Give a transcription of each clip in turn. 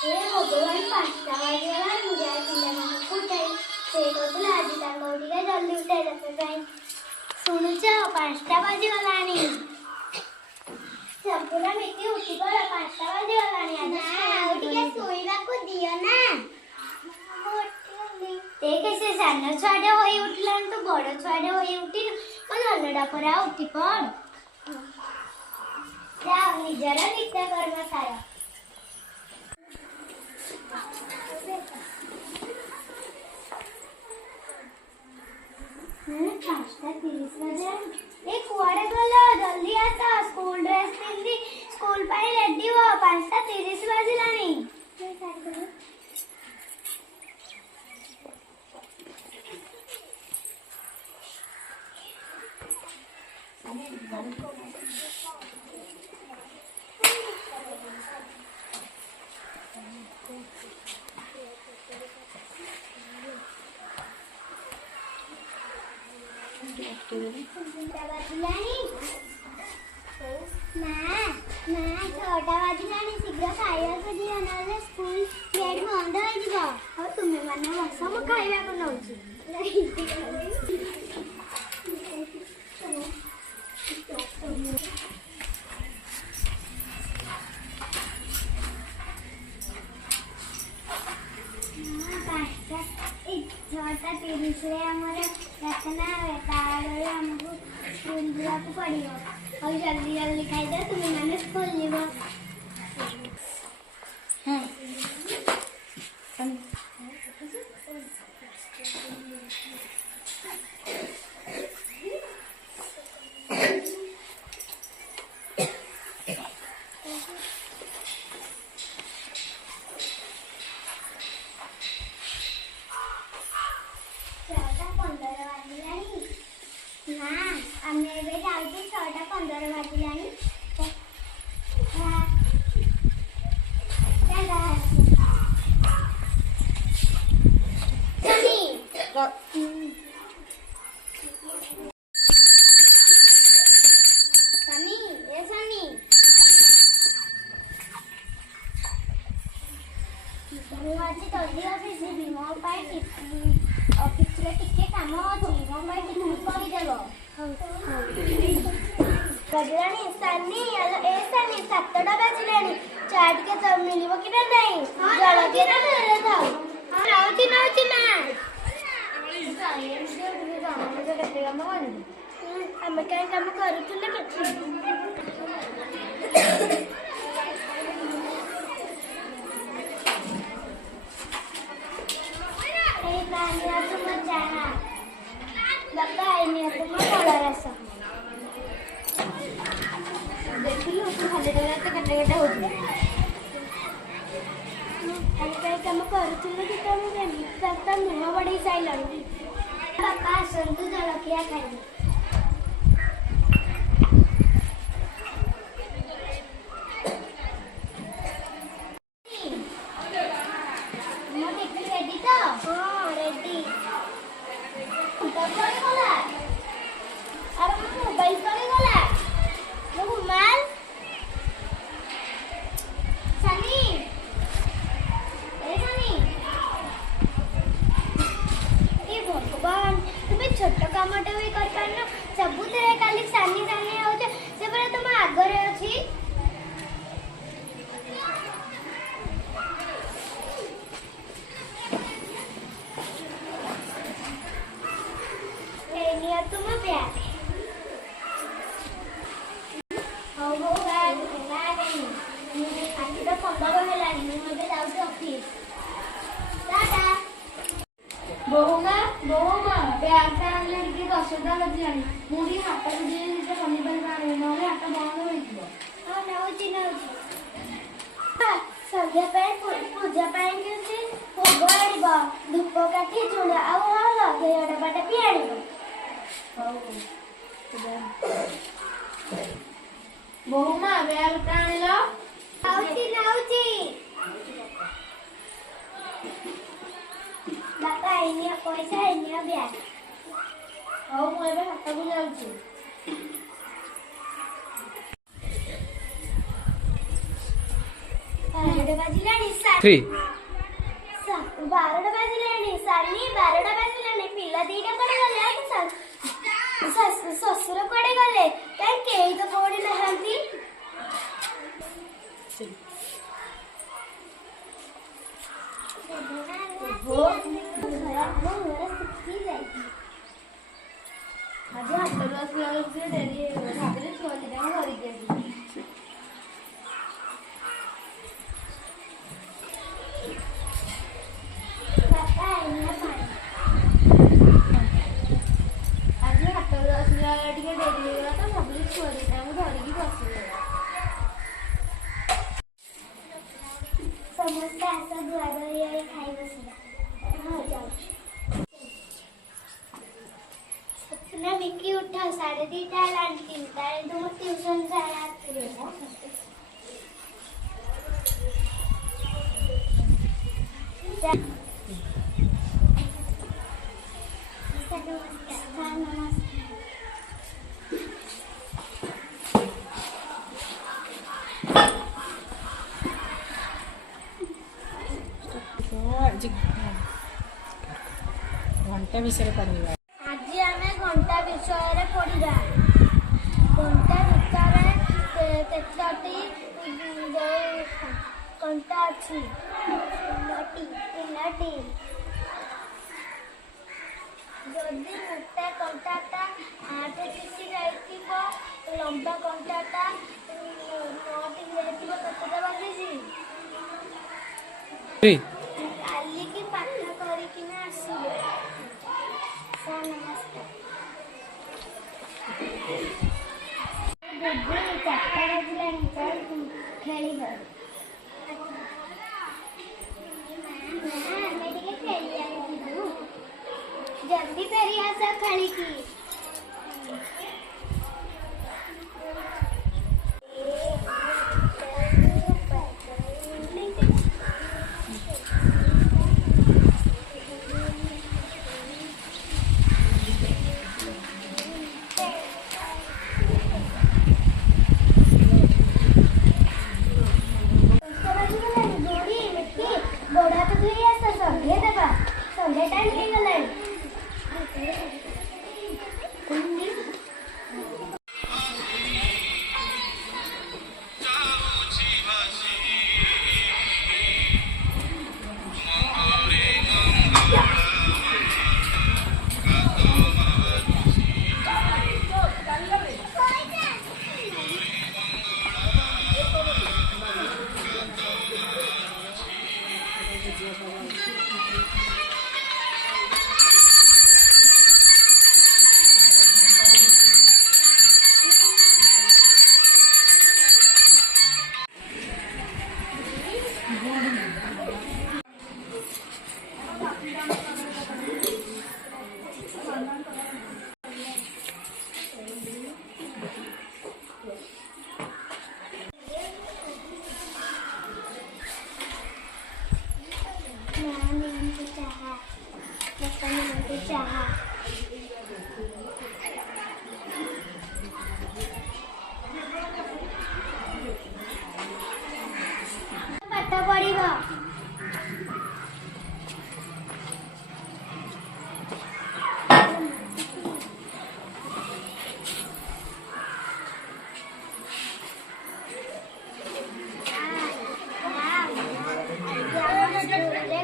हे भगवान 5टा बाजिगला मुझे पिलाମାନଙ୍କୁ ଉଠାଇ ସେ କହୁଥିଲା ଆଜି ତାଙ୍କୁ ଟିକେ ଜଲ୍ଦି ଉଠାଇ ଦେବା ପାଇଁ। ଶୁଣୁଛ 5ଟା ବାଜିଗଲାଣି। ସମ୍ପୂର୍ଣ୍ଣ ମିଟି ଉଠି ପଡ଼ 5ଟା ବାଜିଗଲାଣି। ଆଉ ଟିକେ ଶୋଇବାକୁ ଦିଅ ନା। ଦେଖେ ସେ ସାନ ଛୁଆଟେ ହୋଇ ଉଠିଲାଣି ତୁ ବଡ଼ ଛୁଆଟେ ହୋଇ ଉଠିଲୁ। ମୋ ଧନଟା ପରା ଉଠି ପଡ଼। ଯାଅ ନିଜର ନିତ୍ୟକର୍ମ ସାର। 5:30 बजे। ए कुआड़े गलो जल्दी आस स्कूल ड्रेस पिंदी स्कूल पाई रेडी हो 5:30 बजलानी। छटा बाजिलानी शीघ्र खाइबा को दियो नले स्कूल गेट बंद हो जिवो। और तुमे माने बस म खाइबा को नउची। छटा 30 रे हमर रचना तारे हमको स्कूल जाको पड़ियो। और जल्दी जल्दी खाई दे तुम्हें मैंने स्कूल जीवो। ଆମେ ଏବେ ଯାଉଛୁ 6:15 ବାଜିଲାଣି। ମୁଁ ଆଜି ଜଲ୍ଦି ଅଫିସ ଯିବି। ମୋ ପାଇଁ ଅଫିସରେ ଟିକେ କାମ ଅଛି। ମୋ ପାଇଁ ଟିକେ କରିଦେବ। ବାଜିଲାଣି ସାନି ଏ ସାନି 7ଟା ବାଜିଲାଣି। ଚା ଟିକେ ମିଳିବ କି ନା ନାହିଁ? ଜଳଖିଆ ଥାଉ। ନଉଛି ନଉଛି ମା। କେତେ କାମ କରିବୁ? ଆମେ କାହିଁ କାମ କରୁଥିଲେ କିଛି। बापा आईनी तुम बड़ा रस देखिलु तू खाली तो कटे कटे होती खाली कहीं कम करूँ कि तुम बापा मुह बढ़ी साइलनी। बापा आसतु जलखिया खाइबे। रेडी तो हाँ रेडी। अरे मोबाइल पड़े गला रुमाल सनी ए सनी ए भगवान तुम्हें छोट कामटे भी कर पारन सबुतरे खाली सानी सानी होछ से परे तुम आगरे अछि। तुम बैग हो बैग आज तो 15 हेलानी मुझे जाऊँ ऑफिस। टाटा बहुमा बैग टा आनले कि 10टा बजिलानी। मुड़ी हाथ को दे से शनिवार बारे नले हाथ बंद होइथिबो। हां नउची संध्या पे पूजा पाए कि भोग आनिबो धूप काठी चूड़ा आ लगे डबाटा पी आनिबो। बहुमा बैग टाणी लो नाउची बापा आइनिया पैसा आइनिया बैग हो मु एबे हाथ को जाउची। 12ଟା ବାଜିଲାଣି। 3 12ଟା ବାଜିଲାଣି। ସାନି 12ଟା ବାଜିଲାଣି। ପିଲା ଦିଟା କୁଆଡେ ଗଲେ? ଶ୍ୱଶୁର କୁଆଡେ ଗଲେ? କାହିଁ କେହି ତ କୋଉଠି ନାହାନ୍ତି। ଆଜି ହାଟରୁ ଆସିଲା ବେଳକୁ ଟିକେ ଡେରି ହେଇଗଲା। ଭାବିଲି ଛୁଆ ଦିଟାଙ୍କୁ ଧରିକି ଆସିବି। ଆଜି ହାଟରୁ ଆସିଲା ବେଳେ ଟିକେ ଡେରି ହେଇଗଲା ତ ଭାବିଲି ଛୁଆ ଦିଟାଙ୍କୁ ଧରିକି ବସିଗଲା। ସମସ୍ତେ ଆସ ଦୁଆର ଇଆଡ଼େ ଖାଇ ବସିବା। ହଁ ଯାଉଛି। ନା ମିକି ଉଠ 2:30 ହେଲାଣି। 3ଟାରେ ତ ମୁଁ ଟ୍ୟୁସନ୍ ଯାଏ ରାତିରେ। घंटा विषय पढ़ेगा। आज आम घंटा विषय पढ़ा। घंटा भितर केतोटी घंटा अच्छी? 3टी। जदि मोटा कंटाटा 8 चिठी जाइथिब, लंबा कंटाटा 9 टी जाइथिब, केतेटा बाजिछि? काली की पाठ करिकिना आसिबे। सर नमस्कार। बुद्धि 4टा बाजिलाଣି। चल खेलिबा। ଆମେ ଟିକେ ଖେଳିବାକୁ ଯିବୁ। जल्दी फेरी आस खेली की। गोड़ा तो धोई आस संधे देवा। संधे टाइम हो गलाଣି। पाठ पढ़िब।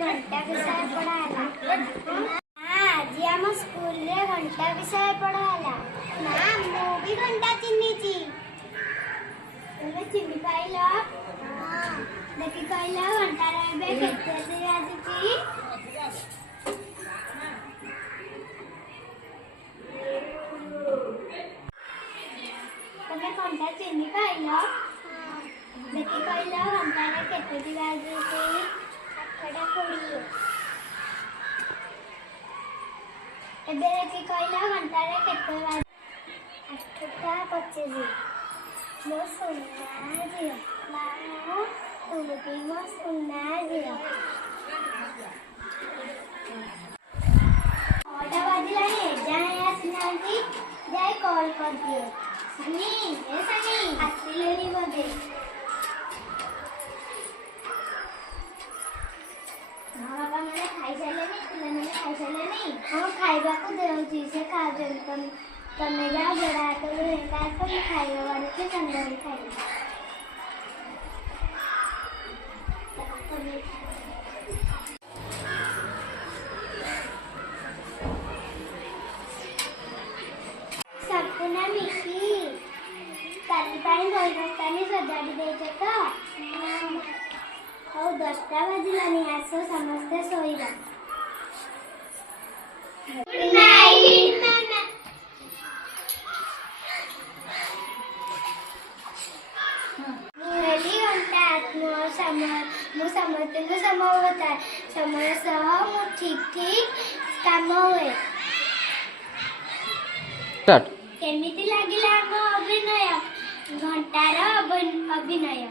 घंटा विषय पढ़ाला। आज आम स्कूल रे घंटा विषय पढ़ाला। ना मु भी घंटा चिन्हिची। तुमे चिन्हि पाइल? हां देखि कहल घंटा रे केते से आजिची? तुमे घंटा चिन्हि पाइल? हां देखि कहल घंटा रे केते से आजिची? 8टा 20। एबे देखि कहल घंटा रे केते बाज? 8टा 25। मो सुना दियो मामू तुमके मो सुना दियो। 6टा बाजिलाଣି। जाए आसिनांती जाए कॉल कर दियो। सनी ए सनी आसिलेनी बोधे। खाइबा को देउची से खाजन तमे जाओ बड़ा तो का तो खाइबा वाले के संग में खाइबा सपना मिकी काली पानी गई बस्तानी सजाड़ी देचे तो ଆଉ 10ଟା ବାଜିଲାନି ଆସ ସମସ୍ତେ ଶୋଇବା ଗୁଡ୍ ନାଇଟ୍ ମାମା मुरली घंटा मु समस्त समय बता समय सह मु ठीक काम हुए केमिति लागिला हम अभिनय घंटार अभिनय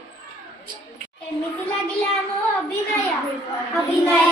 केमिति लागिला हम अभिनय